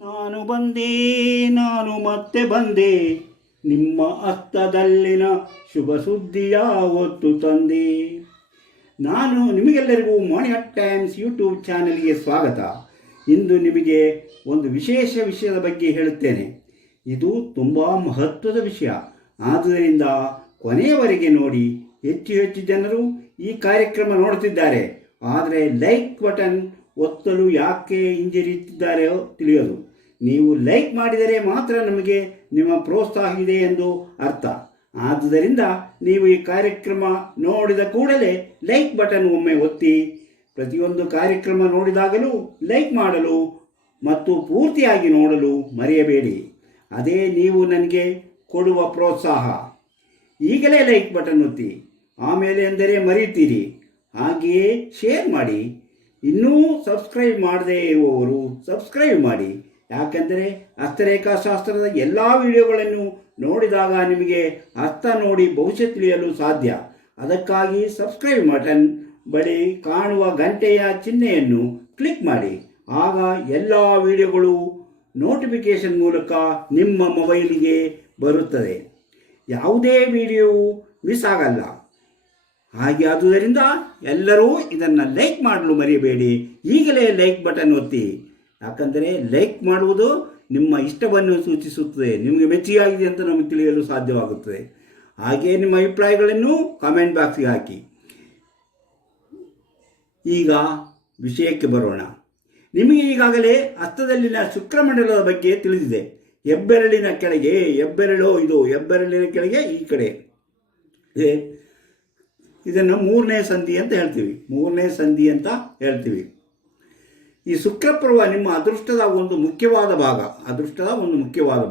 ನಾನು ಬಂದೆ, ನಾನು ಮತ್ತೆ ಬಂದೆ, ನಿಮ್ಮ ಹಸ್ತದಲ್ಲಿನ ಶುಭ ಸುದ್ದಿಯ ಹೊತ್ತು ತಂದೆ. ನಾನು ನಿಮಗೆಲ್ಲರಿಗೂ ಮಾರ್ನಿಂಗ್ ಟೈಮ್ಸ್ ಯೂಟ್ಯೂಬ್ ಚಾನಲ್ಗೆ ಸ್ವಾಗತ. ಇಂದು ನಿಮಗೆ ಒಂದು ವಿಶೇಷ ವಿಷಯದ ಬಗ್ಗೆ ಹೇಳುತ್ತೇನೆ. ಇದು ತುಂಬ ಮಹತ್ವದ ವಿಷಯ. ಆದ್ದರಿಂದ ಕೊನೆಯವರೆಗೆ ನೋಡಿ. ಹೆಚ್ಚು ಹೆಚ್ಚು ಜನರು ಈ ಕಾರ್ಯಕ್ರಮ ನೋಡುತ್ತಿದ್ದಾರೆ, ಆದರೆ ಲೈಕ್ ಬಟನ್ ಒತ್ತಲು ಯಾಕೆ ಹಿಂಜರಿಯುತ್ತಿದ್ದಾರೆಯೋ ತಿಳಿಯೋದು. ನೀವು ಲೈಕ್ ಮಾಡಿದರೆ ಮಾತ್ರ ನಮಗೆ ನಿಮ್ಮ ಪ್ರೋತ್ಸಾಹ ಇದೆ ಎಂದು ಅರ್ಥ. ಆದುದರಿಂದ ನೀವು ಈ ಕಾರ್ಯಕ್ರಮ ನೋಡಿದ ಕೂಡಲೇ ಲೈಕ್ ಬಟನ್ ಒಮ್ಮೆ ಒತ್ತಿ. ಪ್ರತಿಯೊಂದು ಕಾರ್ಯಕ್ರಮ ನೋಡಿದಾಗಲೂ ಲೈಕ್ ಮಾಡಲು ಮತ್ತು ಪೂರ್ತಿಯಾಗಿ ನೋಡಲು ಮರೆಯಬೇಡಿ. ಅದೇ ನೀವು ನನಗೆ ಕೊಡುವ ಪ್ರೋತ್ಸಾಹ. ಈಗಲೇ ಲೈಕ್ ಬಟನ್ ಒತ್ತಿ, ಆಮೇಲೆ ಎಂದರೆ ಮರೆಯುತ್ತೀರಿ. ಹಾಗೆಯೇ ಶೇರ್ ಮಾಡಿ. ಇನ್ನೂ ಸಬ್ಸ್ಕ್ರೈಬ್ ಮಾಡದೇ ಇರುವವರು ಸಬ್ಸ್ಕ್ರೈಬ್ ಮಾಡಿ. ಯಾಕೆಂದರೆ ಹಸ್ತರೇಖಾಶಾಸ್ತ್ರದ ಎಲ್ಲ ವಿಡಿಯೋಗಳನ್ನು ನೋಡಿದಾಗ ನಿಮಗೆ ಅರ್ಥ ನೋಡಿ ಭವಿಷ್ಯ ತಿಳಿಯಲು ಸಾಧ್ಯ. ಅದಕ್ಕಾಗಿ ಸಬ್ಸ್ಕ್ರೈಬ್ ಬಟನ್ ಬಳಿ ಕಾಣುವ ಗಂಟೆಯ ಚಿಹ್ನೆಯನ್ನು ಕ್ಲಿಕ್ ಮಾಡಿ. ಆಗ ಎಲ್ಲ ವಿಡಿಯೋಗಳು ನೋಟಿಫಿಕೇಷನ್ ಮೂಲಕ ನಿಮ್ಮ ಮೊಬೈಲಿಗೆ ಬರುತ್ತದೆ. ಯಾವುದೇ ವಿಡಿಯೋವು ಮಿಸ್ ಆಗಲ್ಲ. ಹಾಗೆ ಆದುದರಿಂದ ಎಲ್ಲರೂ ಇದನ್ನು ಲೈಕ್ ಮಾಡಲು ಮರೆಯಬೇಡಿ. ಈಗಲೇ ಲೈಕ್ ಬಟನ್ ಒತ್ತಿ. ಯಾಕಂದರೆ ಲೈಕ್ ಮಾಡುವುದು ನಿಮ್ಮ ಇಷ್ಟವನ್ನು ಸೂಚಿಸುತ್ತದೆ. ನಿಮಗೆ ಮೆಚ್ಚುಗೆಯಾಗಿದೆ ಅಂತ ನಮಗೆ ತಿಳಿಯಲು ಸಾಧ್ಯವಾಗುತ್ತದೆ. ಹಾಗೆಯೇ ನಿಮ್ಮ ಅಭಿಪ್ರಾಯಗಳನ್ನು ಕಾಮೆಂಟ್ ಬಾಕ್ಸ್ಗೆ ಹಾಕಿ. ಈಗ ವಿಷಯಕ್ಕೆ ಬರೋಣ. ನಿಮಗೆ ಈಗಾಗಲೇ ಹಸ್ತದಲ್ಲಿನ ಶುಕ್ರಮಂಡಲದ ಬಗ್ಗೆ ತಿಳಿದಿದೆ. ಹೆಬ್ಬೆರಳಿನ ಕೆಳಗೆ, ಹೆಬ್ಬೆರಳಿನ ಕೆಳಗೆ ಈ ಕಡೆ ಇದನ್ನು ಮೂರನೇ ಸಂಧಿ ಅಂತ ಹೇಳ್ತೀವಿ. ಈ ಶುಕ್ರಪರ್ವ ನಿಮ್ಮ ಅದೃಷ್ಟದ ಒಂದು ಮುಖ್ಯವಾದ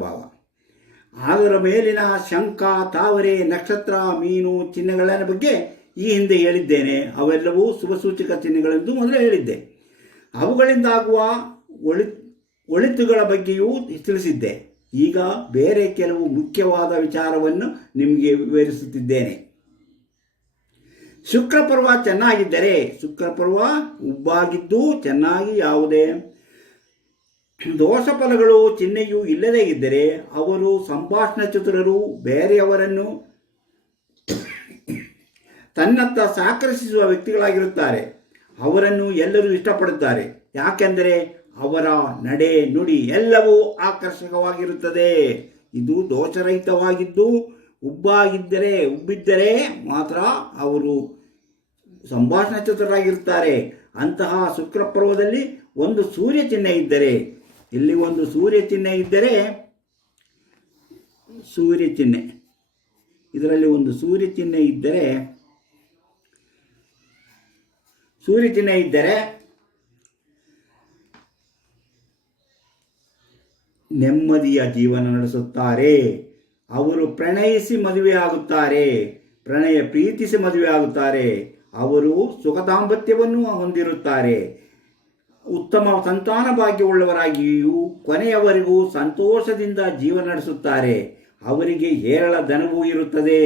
ಭಾಗ. ಅದರ ಮೇಲಿನ ಶಂಖ, ತಾವರೆ, ನಕ್ಷತ್ರ, ಮೀನು ಚಿಹ್ನೆಗಳ ಬಗ್ಗೆ ಈ ಹಿಂದೆ ಹೇಳಿದ್ದೇನೆ. ಅವೆಲ್ಲವೂ ಶುಭ ಸೂಚಕ ಚಿಹ್ನೆಗಳೆಂದು ಮೊದಲೇ ಹೇಳಿದ್ದೆ. ಅವುಗಳಿಂದಾಗುವ ಒಳಿತುಗಳ ಬಗ್ಗೆಯೂ ತಿಳಿಸಿದ್ದೆ. ಈಗ ಬೇರೆ ಕೆಲವು ಮುಖ್ಯವಾದ ವಿಚಾರವನ್ನು ನಿಮಗೆ ವಿವರಿಸುತ್ತಿದ್ದೇನೆ. ಶುಕ್ರಪರ್ವ ಚೆನ್ನಾಗಿದ್ದರೆ, ಶುಕ್ರಪರ್ವ ಉಬ್ಬಾಗಿದ್ದು ಚೆನ್ನಾಗಿ ಯಾವುದೇ ದೋಷ ಫಲಗಳು ಚಿಹ್ನೆಯೂ ಇಲ್ಲದೇ ಇದ್ದರೆ ಅವರು ಸಂಭಾಷಣಾ ಚತುರರು. ಬೇರೆಯವರನ್ನು ತನ್ನತ್ತ ಆಕರ್ಷಿಸುವ ವ್ಯಕ್ತಿಗಳಾಗಿರುತ್ತಾರೆ. ಅವರನ್ನು ಎಲ್ಲರೂ ಇಷ್ಟಪಡುತ್ತಾರೆ. ಯಾಕೆಂದರೆ ಅವರ ನಡೆ ನುಡಿ ಎಲ್ಲವೂ ಆಕರ್ಷಕವಾಗಿರುತ್ತದೆ. ಇದು ದೋಷರಹಿತವಾಗಿದ್ದು ಉಬ್ಬಿದ್ದರೆ ಮಾತ್ರ ಅವರು ಸಂಭಾಷಣಾ ಚತುರರಾಗಿರುತ್ತಾರೆ. ಅಂತಹ ಶುಕ್ರಪರ್ವದಲ್ಲಿ ಒಂದು ಸೂರ್ಯ ಚಿಹ್ನೆ ಇದ್ದರೆ, ಇದರಲ್ಲಿ ಒಂದು ಸೂರ್ಯ ಚಿಹ್ನೆ ಇದ್ದರೆ ನೆಮ್ಮದಿಯ ಜೀವನ ನಡೆಸುತ್ತಾರೆ. ಅವರು ಪ್ರೀತಿಸಿ ಮದುವೆ ಆಗುತ್ತಾರೆ. ಅವರು ಸುಖ ದಾಂಪತ್ಯವನ್ನು ಹೊಂದಿರುತ್ತಾರೆ. ಉತ್ತಮ ಸಂತಾನ ಭಾಗ್ಯವುಳ್ಳವರಾಗಿಯೂ ಕೊನೆಯವರೆಗೂ ಸಂತೋಷದಿಂದ ಜೀವನ ನಡೆಸುತ್ತಾರೆ. ಅವರಿಗೆ ಹೇರಳ ಧನವೂ ಇರುತ್ತದೆ.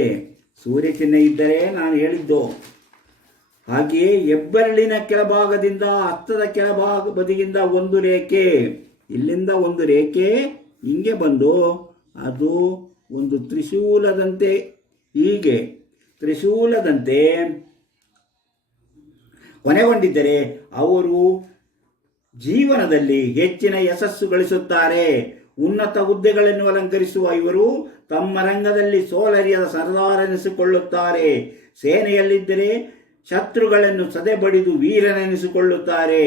ಸೂರ್ಯ ಚಿಹ್ನೆ ಇದ್ದರೆ ನಾನು ಹೇಳಿದ್ದು. ಹಾಗೆಯೇ ಹೆಬ್ಬೆರಳಿನ ಕೆಳಭಾಗದಿಂದ ಹಸ್ತದ ಬದಿಯಿಂದ ಒಂದು ರೇಖೆ, ಇಲ್ಲಿಂದ ಒಂದು ರೇಖೆ ಹಿಂಗೆ ಬಂದು ಅದು ಒಂದು ತ್ರಿಶೂಲದಂತೆ ಕೊನೆಗೊಂಡಿದ್ದರೆ ಅವರು ಜೀವನದಲ್ಲಿ ಹೆಚ್ಚಿನ ಯಶಸ್ಸು ಗಳಿಸುತ್ತಾರೆ. ಉನ್ನತ ಹುದ್ದೆಗಳನ್ನು ಅಲಂಕರಿಸುವ ಇವರು ತಮ್ಮ ರಂಗದಲ್ಲಿ ಸೋಲರಿಯದ ಸರದಾರನೆನಿಸಿಕೊಳ್ಳುತ್ತಾರೆ. ಸೇನೆಯಲ್ಲಿದ್ದರೆ ಶತ್ರುಗಳನ್ನು ಸದೆಬಡಿದು ವೀರನೆನಿಸಿಕೊಳ್ಳುತ್ತಾರೆ.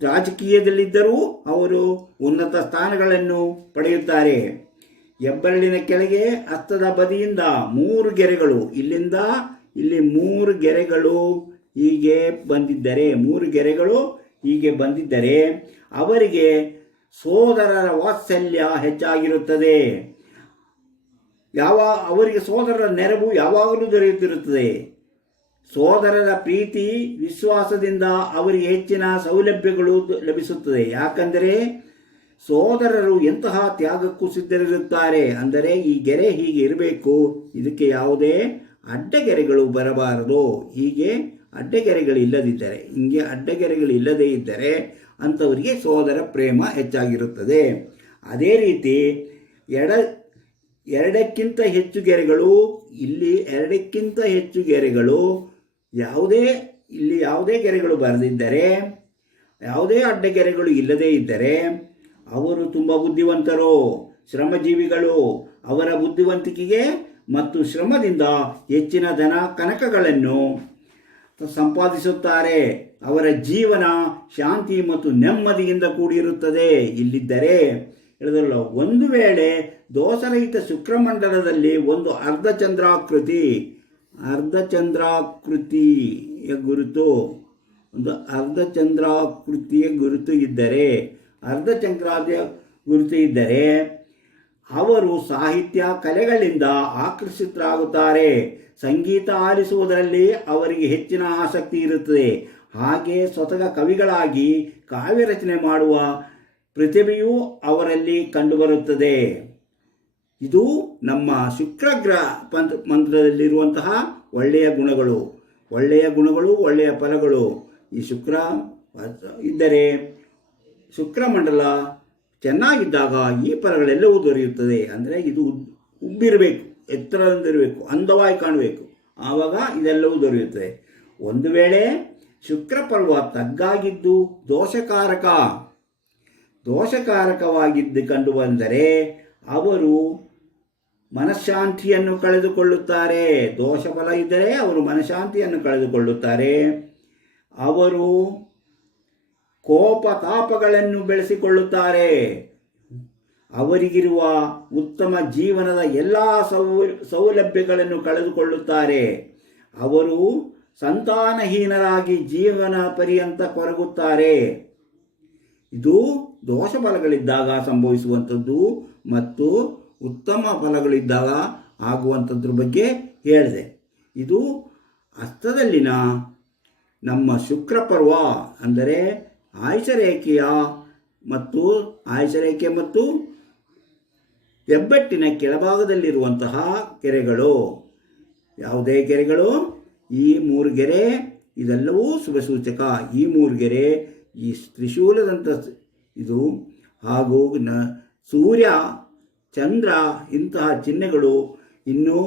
ರಾಜಕೀಯದಲ್ಲಿದ್ದರೂ ಅವರು ಉನ್ನತ ಸ್ಥಾನಗಳನ್ನು ಪಡೆಯುತ್ತಾರೆ. ಹೆಬ್ಬೆರಳಿನ ಕೆಳಗೆ ಹಸ್ತದ ಬದಿಯಿಂದ 3 ಗೆರೆಗಳು, ಇಲ್ಲಿಂದ ಇಲ್ಲಿ 3 ಗೆರೆಗಳು ಹೀಗೆ ಬಂದಿದ್ದರೆ ಅವರಿಗೆ ಸೋದರರ ವಾತ್ಸಲ್ಯ ಹೆಚ್ಚಾಗಿರುತ್ತದೆ. ಅವರಿಗೆ ಸೋದರರ ನೆರವು ಯಾವಾಗಲೂ ದೊರೆಯುತ್ತಿರುತ್ತದೆ. ಸೋದರರ ಪ್ರೀತಿ ವಿಶ್ವಾಸದಿಂದ ಅವರಿಗೆ ಹೆಚ್ಚಿನ ಸೌಲಭ್ಯಗಳು ಲಭಿಸುತ್ತದೆ. ಯಾಕಂದರೆ ಸೋದರರು ಎಂತಹ ತ್ಯಾಗಕ್ಕೂ ಸಿದ್ಧರಿರುತ್ತಾರೆ. ಅಂದರೆ ಈ ಗೆರೆ ಹೀಗೆ ಇರಬೇಕು, ಇದಕ್ಕೆ ಯಾವುದೇ ಅಡ್ಡಗೆರೆಗಳು ಬರಬಾರದು. ಹೀಗೆ ಅಡ್ಡಗೆರೆಗಳಿಲ್ಲದಿದ್ದರೆ, ಹಿಂಗೆ ಅಡ್ಡಗೆರೆಗಳಿಲ್ಲದೇ ಇದ್ದರೆ ಅಂಥವರಿಗೆ ಸೋದರ ಪ್ರೇಮ ಹೆಚ್ಚಾಗಿರುತ್ತದೆ. ಅದೇ ರೀತಿ ಎರಡಕ್ಕಿಂತ ಹೆಚ್ಚು ಗೆರೆಗಳು, ಇಲ್ಲಿ ಎರಡಕ್ಕಿಂತ ಹೆಚ್ಚು ಗೆರೆಗಳು, ಯಾವುದೇ ಗೆರೆಗಳು ಬರೆದಿದ್ದರೆ, ಯಾವುದೇ ಅಡ್ಡಗೆರೆಗಳು ಇಲ್ಲದೇ ಇದ್ದರೆ ಅವರು ತುಂಬ ಬುದ್ಧಿವಂತರು, ಶ್ರಮಜೀವಿಗಳು. ಅವರ ಬುದ್ಧಿವಂತಿಕೆಗೆ ಮತ್ತು ಶ್ರಮದಿಂದ ಹೆಚ್ಚಿನ ಧನ ಕನಕಗಳನ್ನು ಸಂಪಾದಿಸುತ್ತಾರೆ. ಅವರ ಜೀವನ ಶಾಂತಿ ಮತ್ತು ನೆಮ್ಮದಿಯಿಂದ ಕೂಡಿರುತ್ತದೆ. ಇಲ್ಲಿದ್ದರೆ ಹೇಳಿದ್ರಲ್ಲ, ಒಂದು ವೇಳೆ ದೋಷರಹಿತ ಶುಕ್ರಮಂಡಲದಲ್ಲಿ ಒಂದು ಅರ್ಧಚಂದ್ರಾಕೃತಿಯ ಗುರುತು ಇದ್ದರೆ, ಅವರು ಸಾಹಿತ್ಯ ಕಲೆಗಳಿಂದ ಆಕರ್ಷಿತರಾಗುತ್ತಾರೆ. ಸಂಗೀತ ಆಲಿಸುವುದರಲ್ಲಿ ಅವರಿಗೆ ಹೆಚ್ಚಿನ ಆಸಕ್ತಿ ಇರುತ್ತದೆ. ಹಾಗೆ ಸ್ವತಃ ಕವಿಗಳಾಗಿ ಕಾವ್ಯ ರಚನೆ ಮಾಡುವ ಪ್ರತಿಭೆಯೂ ಅವರಲ್ಲಿ ಕಂಡುಬರುತ್ತದೆ. ಇದು ನಮ್ಮ ಶುಕ್ರಗ್ರಹ ಮಂತ್ರದಲ್ಲಿರುವಂತಹ ಒಳ್ಳೆಯ ಗುಣಗಳು, ಒಳ್ಳೆಯ ಫಲಗಳು. ಈ ಶುಕ್ರ ಇದ್ದರೆ, ಶುಕ್ರಮಂಡಲ ಚೆನ್ನಾಗಿದ್ದಾಗ ಈ ಫಲಗಳೆಲ್ಲವೂ ದೊರೆಯುತ್ತದೆ. ಅಂದರೆ ಇದು ಉಬ್ಬಿರಬೇಕು, ಎತ್ತರದಿಂದಿರಬೇಕು, ಅಂದವಾಗಿ ಕಾಣಬೇಕು, ಆವಾಗ ಇದೆಲ್ಲವೂ ದೊರೆಯುತ್ತದೆ. ಒಂದು ವೇಳೆ ಶುಕ್ರ ಪರ್ವ ತಗ್ಗಾಗಿದ್ದು ದೋಷಕಾರಕವಾಗಿದ್ದು ಕಂಡು ಬಂದರೆ ಅವರು ಮನಃಶಾಂತಿಯನ್ನು ಕಳೆದುಕೊಳ್ಳುತ್ತಾರೆ. ದೋಷ ಫಲ ಇದ್ದರೆ ಅವರು ಮನಃಶಾಂತಿಯನ್ನು ಕಳೆದುಕೊಳ್ಳುತ್ತಾರೆ. ಅವರು ಕೋಪ ತಾಪಗಳನ್ನು ಬೆಳೆಸಿಕೊಳ್ಳುತ್ತಾರೆ. ಅವರಿಗಿರುವ ಉತ್ತಮ ಜೀವನದ ಎಲ್ಲ ಸೌಲಭ್ಯಗಳನ್ನು ಕಳೆದುಕೊಳ್ಳುತ್ತಾರೆ. ಅವರು ಸಂತಾನಹೀನರಾಗಿ ಜೀವನ ಪರ್ಯಂತ ಕೊರಗುತ್ತಾರೆ. ಇದು ದೋಷ ಫಲಗಳಿದ್ದಾಗ ಸಂಭವಿಸುವಂಥದ್ದು ಮತ್ತು ಉತ್ತಮ ಫಲಗಳಿದ್ದಾಗ ಆಗುವಂಥದ್ರ ಬಗ್ಗೆ ಹೇಳಿದೆ. ಇದು ಹಸ್ತದಲ್ಲಿನ ನಮ್ಮ ಶುಕ್ರ ಪರ್ವ ಅಂದರೆ ಆಯುಷರೇಖೆ ಮತ್ತು ಹೆಬ್ಬೆಟ್ಟಿನ ಕೆಳಭಾಗದಲ್ಲಿರುವಂತಹ ಗೆರೆಗಳು. ಯಾವುದೇ ಗೆರೆಗಳು, ಈ 3 ಗೆರೆ ಇದೆಲ್ಲವೂ ಶುಭ ಸೂಚಕ. ಈ 3 ಗೆರೆ, ಈ ತ್ರಿಶೂಲದಂಥ ಇದು, ಹಾಗೂ ಸೂರ್ಯ, ಚಂದ್ರ ಇಂತಹ ಚಿಹ್ನೆಗಳು, ಇನ್ನು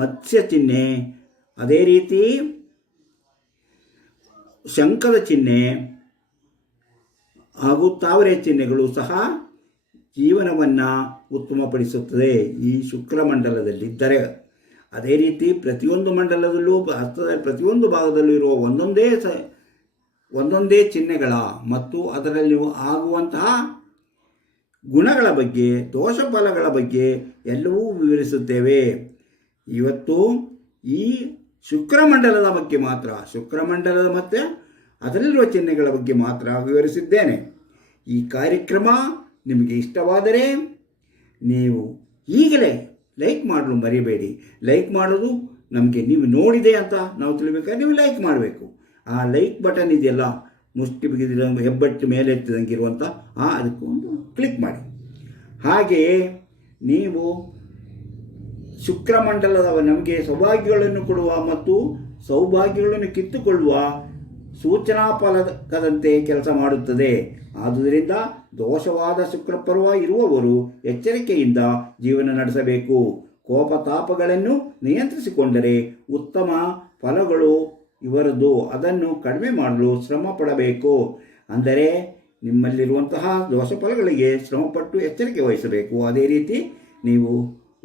ಮತ್ಸ್ಯ ಚಿಹ್ನೆ, ಅದೇ ರೀತಿ ಶಂಖದ ಚಿಹ್ನೆ ಹಾಗೂ ತಾವರೆ ಚಿಹ್ನೆಗಳು ಸಹ ಜೀವನವನ್ನು ಉತ್ತಮಪಡಿಸುತ್ತದೆ ಈ ಶುಕ್ರಮಂಡಲದಲ್ಲಿದ್ದರೆ. ಅದೇ ರೀತಿ ಪ್ರತಿಯೊಂದು ಮಂಡಲದಲ್ಲೂ, ಹಸ್ತದ ಪ್ರತಿಯೊಂದು ಭಾಗದಲ್ಲೂ ಇರುವ ಒಂದೊಂದೇ ಚಿಹ್ನೆಗಳ ಮತ್ತು ಅದರಲ್ಲಿ ಆಗುವಂತಹ ಗುಣಗಳ ಬಗ್ಗೆ, ದೋಷ ಫಲಗಳ ಬಗ್ಗೆ ಎಲ್ಲವೂ ವಿವರಿಸುತ್ತೇವೆ. ಇವತ್ತು ಈ ಶುಕ್ರಮಂಡಲದ ಬಗ್ಗೆ ಮಾತ್ರ, ಶುಕ್ರಮಂಡಲದ ಮತ್ತು ಅದರಲ್ಲಿರುವ ಚಿಹ್ನೆಗಳ ಬಗ್ಗೆ ಮಾತ್ರ ವಿವರಿಸಿದ್ದೇನೆ. ಈ ಕಾರ್ಯಕ್ರಮ ನಿಮಗೆ ಇಷ್ಟವಾದರೆ ನೀವು ಈಗಲೇ ಲೈಕ್ ಮಾಡಲು ಮರಿಬೇಡಿ. ಲೈಕ್ ಮಾಡೋದು ನಮಗೆ ನೀವು ನೋಡಿದೆ ಅಂತ ನಾವು ತಿಳಿಬೇಕಾದ್ರೆ ನೀವು ಲೈಕ್ ಮಾಡಬೇಕು. ಆ ಲೈಕ್ ಬಟನ್ ಇದೆಯಲ್ಲ, ಮುಷ್ಟಿ ಬಿಗಿದ ಹೆಬ್ಬಟ್ಟು ಮೇಲೆ ಎತ್ತಿದಂಗೆ ಇರುವಂಥ ಅದಕ್ಕೊಂದು ಕ್ಲಿಕ್ ಮಾಡಿ. ಹಾಗೆಯೇ ನೀವು ಶುಕ್ರಮಂಡಲದ ನಮಗೆ ಸೌಭಾಗ್ಯಗಳನ್ನು ಕೊಡುವ ಮತ್ತು ಸೌಭಾಗ್ಯಗಳನ್ನು ಕಿತ್ತುಕೊಳ್ಳುವ ಸೂಚನಾ ಫಲಕದಂತೆ ಕೆಲಸ ಮಾಡುತ್ತದೆ. ಆದುದರಿಂದ ದೋಷವಾದ ಶುಕ್ರಪರ್ವ ಇರುವವರು ಎಚ್ಚರಿಕೆಯಿಂದ ಜೀವನ ನಡೆಸಬೇಕು. ಕೋಪತಾಪಗಳನ್ನು ನಿಯಂತ್ರಿಸಿಕೊಂಡರೆ ಉತ್ತಮ ಫಲಗಳು ಇವರದು. ಅದನ್ನು ಕಡಿಮೆ ಮಾಡಲು ಶ್ರಮ ಪಡಬೇಕು. ಅಂದರೆ ನಿಮ್ಮಲ್ಲಿರುವಂತಹ ದೋಷ ಫಲಗಳಿಗೆ ಶ್ರಮಪಟ್ಟು ಎಚ್ಚರಿಕೆ ವಹಿಸಬೇಕು. ಅದೇ ರೀತಿ ನೀವು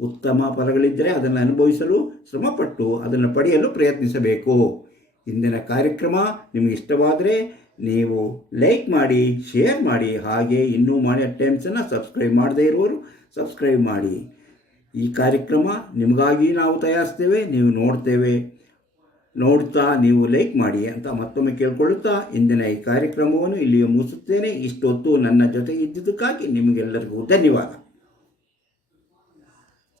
ಉತ್ತಮ ಫಲಗಳಿದ್ದರೆ ಅದನ್ನು ಅನುಭವಿಸಲು ಶ್ರಮಪಟ್ಟು ಅದನ್ನು ಪಡೆಯಲು ಪ್ರಯತ್ನಿಸಬೇಕು. ಇಂದಿನ ಕಾರ್ಯಕ್ರಮ ನಿಮಗೆ ಇಷ್ಟವಾದರೆ ನೀವು ಲೈಕ್ ಮಾಡಿ, ಶೇರ್ ಮಾಡಿ. ಹಾಗೆ ಇನ್ನೂ ಮಾಣಿಯ ಟೈಮ್ಸನ್ನು ಸಬ್ಸ್ಕ್ರೈಬ್ ಮಾಡದೇ ಇರುವವರು ಸಬ್ಸ್ಕ್ರೈಬ್ ಮಾಡಿ. ಈ ಕಾರ್ಯಕ್ರಮ ನಿಮಗಾಗಿ ನಾವು ತಯಾರಿಸ್ತೇವೆ, ನೀವು ನೋಡ್ತಾ ನೀವು ಲೈಕ್ ಮಾಡಿ ಅಂತ ಮತ್ತೊಮ್ಮೆ ಕೇಳಿಕೊಳ್ಳುತ್ತಾ ಇಂದಿನ ಈ ಕಾರ್ಯಕ್ರಮವನ್ನು ಇಲ್ಲಿಯೇ ಮುಗಿಸುತ್ತೇನೆ. ಇಷ್ಟೊತ್ತು ನನ್ನ ಜೊತೆ ಇದ್ದಿದ್ದಕ್ಕಾಗಿ ನಿಮಗೆಲ್ಲರಿಗೂ ಧನ್ಯವಾದ.